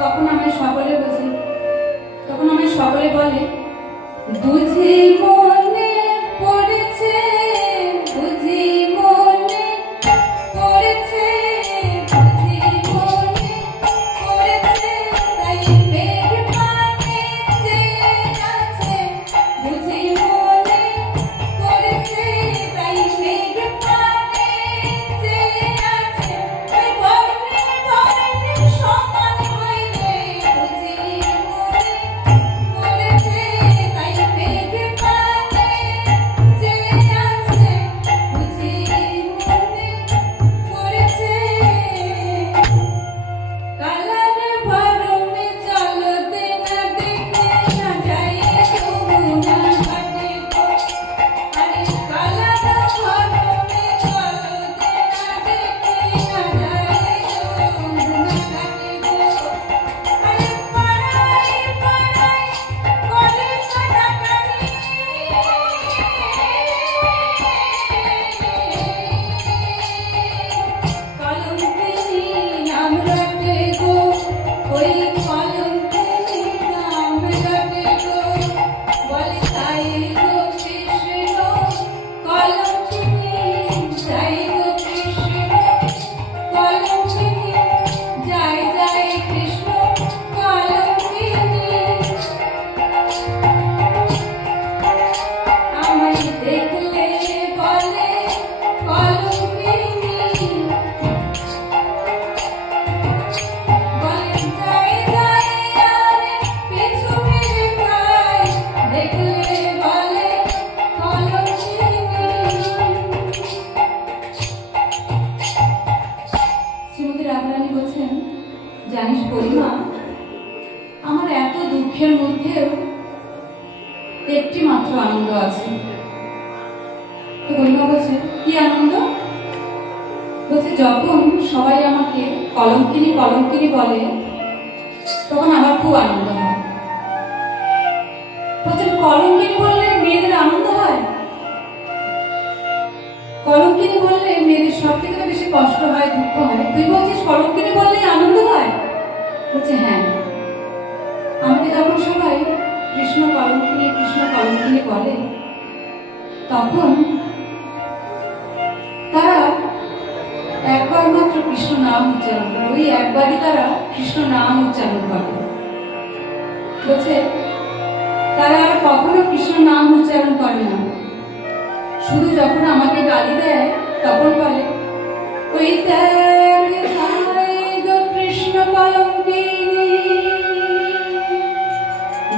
তখন আমায় সকলে বলছে, তখন আমায় সকলে বলে, বুঝি মনে পড়েছে, বুঝি মনে পড়েছে, বুঝি মনে পড়েছে, তাই মেঘ পানে চেয়ে আছে, বুঝি মনে পড়েছে, তাই মেঘ পানে চেয়ে আছে, ওই বর্ণে বর্ণে সমান হইলে, বুঝি মনে পড়েছে, তাই মেঘ পানে চেয়ে আছে, বুঝি মনে পড়েছে। কালার ভরমে চলতে না দেখে না যায় যমুনা ঘাটে গো, আরে কালার ভরমে চলতে না দেখে না যায় যমুনা ঘাটে গো, আরে পাড়ায় পাড়ায় করে কাটাকাটি, কলঙ্কিনী নাম রাখে গো, ওই কলঙ্কিনী নাম রাখে গো, বলে তাই গো কৃষ্ণ কলঙ্কিনী, যাই গো কৃষ্ণ কলঙ্কিনী, যাই যাই কৃষ্ণ কলঙ্কিনী। আমায় দেখলে বলে কলঙ্কিনী, বলে যাই যাই আরে পিছু ফিরে প্রায়, দেখলে বলে কলঙ্কিনী। শ্রীমতী রাধারানী বলছেন, জানিস পরিমা, আমার এত দুঃখের মধ্যেও একটি মাত্র আনন্দ আছে। তো পরিমা বলছে, কি আনন্দ? বলছে, যখন সবাই আমাকে কলঙ্কিনী কলঙ্কিনী বলে তখন আমার খুব আনন্দ হয়। বলছে, কলঙ্কিনী বললে মেয়েদের আনন্দ হয়? কলঙ্কিনী বললে মেয়েদের সব থেকে বেশি কষ্ট হয়, দুঃখ হয়। তুই বলছিস কলঙ্কিনী বললেই আনন্দ হয়? বলছে, হ্যাঁ, আমাকে যখন সবাই কৃষ্ণ কলঙ্কিনী বলে তখন তারা একবার মাত্র কৃষ্ণ নাম উচ্চারণ করে, ওই একবারই তারা কৃষ্ণ নাম উচ্চারণ করে। বলছে, তারা আর কখনো কৃষ্ণ নাম উচ্চারণ করে না, শুধু যখন আমাকে গালি দেয় তখন বলে, ওই ত্যাগ যাই গো কৃষ্ণ কলঙ্কিনী,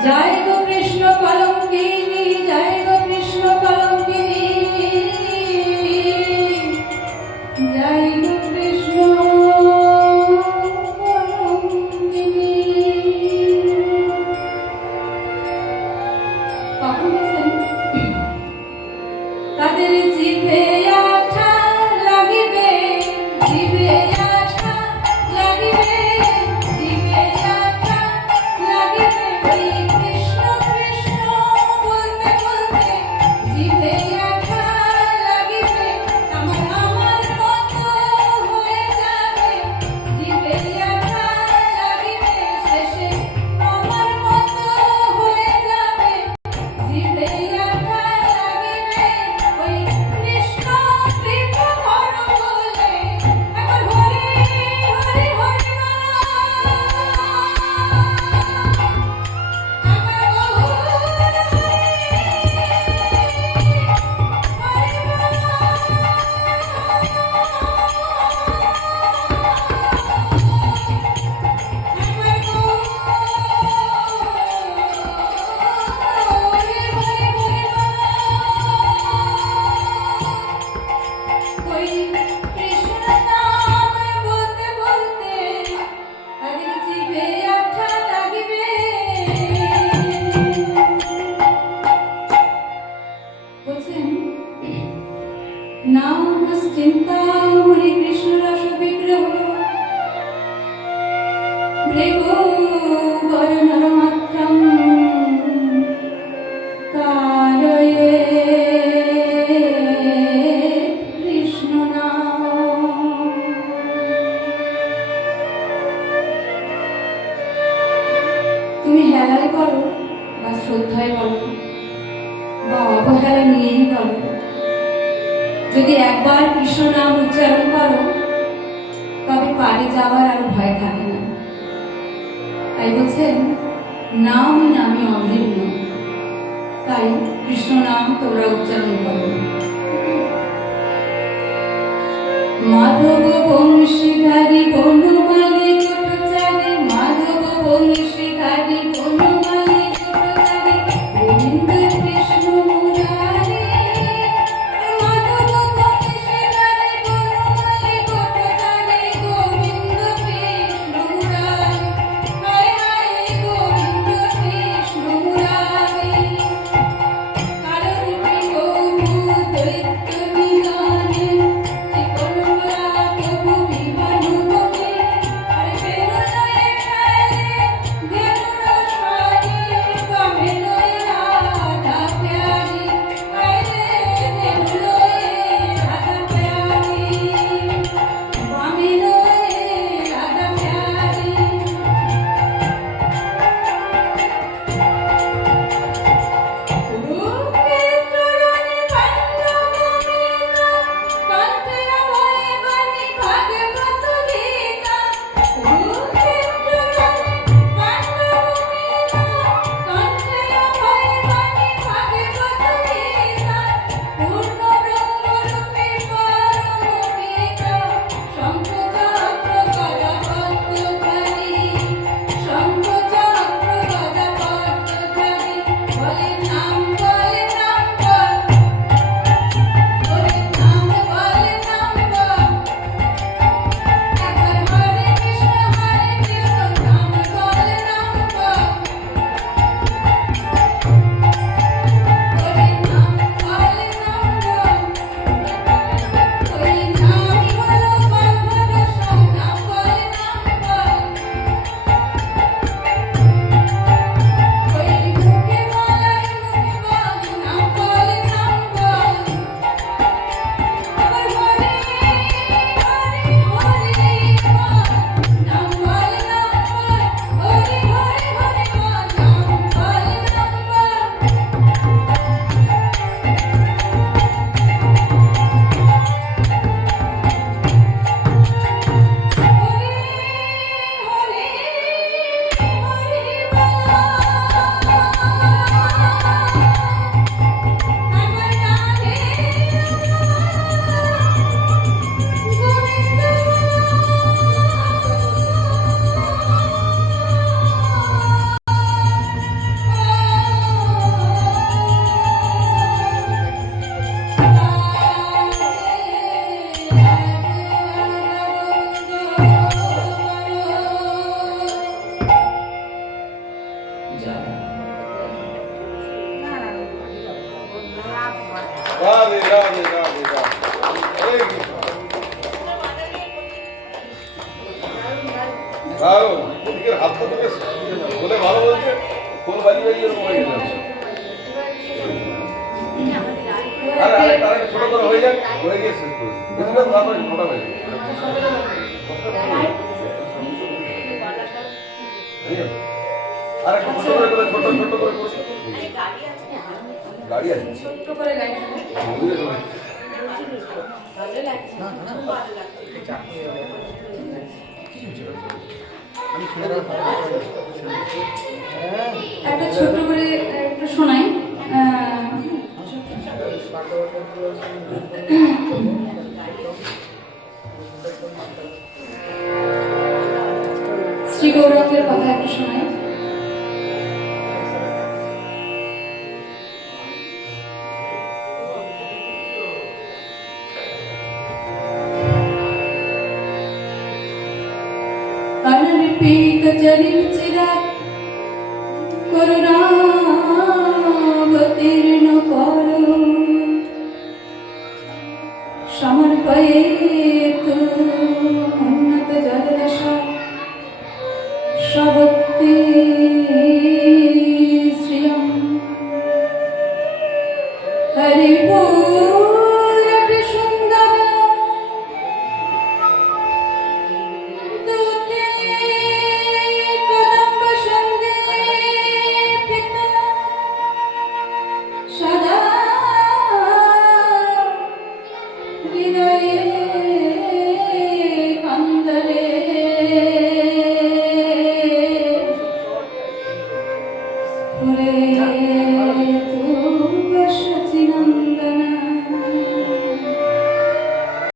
জয় গো কৃষ্ণ কলঙ্কিনী, জয় গো কৃষ্ণ কলঙ্কিনী, জয় গো কৃষ্ণ কলঙ্কিনী। তখন বলছেন, তাদের জিভে আঠা লাগিবে, জিভে আঠা তুমি হেলায় করো বা শ্রদ্ধায় করো বা অবহেলা নিয়েই করো, যদি একবার কৃষ্ণ নাম উচ্চারণ করো তবে পারে যাওয়ার আর ভয় থাকে না। তাই বলছেন নাম নামে অভিন্ন, তাই কৃষ্ণ নাম তোমরা উচ্চারণ করো। মাধব বংশীধারী বনমালী ছোটচারী, মাধব বংশীধারী বনমালী ছোটচারী, গোবিন্দ কৃষ্ণ মুরারি। মাধব বংশীধারী বনমালী ছোটচারী, গোবিন্দ কৃষ্ণ মুরারি। হায় হায় গোবিন্দ কৃষ্ণ মুরারি। কারণ কি গৌর দৈত্য নিধনে, রাধে রাধে রাধে রাধে হরে কৃষ্ণ। দারুণ, ওদিকের হাতটা তোকে বলে ভালো বলছে, ফোন বাজিয়ে বাজিয়ে এরকম হয়ে যাচ্ছে। আরে আরেকটা ছোট করে হয়ে যাক, হয়ে গিয়ে শেষ করি। বেশিরভাগ তারপরে মোটা হয়ে যাবে। আরেকটা ছোট করে ছোট ছোট করে করছি। গাড়ি আছে ছোট্ট করে গাইতে একটা ছোট্ট করে একটু শোনাই। শ্রী গৌরাঙ্গের কথা একটু শোনাই। अनर्पित चरित चिराग करुणावतीर्ण करो समर्पयेत उन्नत जलरस शवक्ति श्रियं हरि बोल सुंदर दूते कदम्ब संगे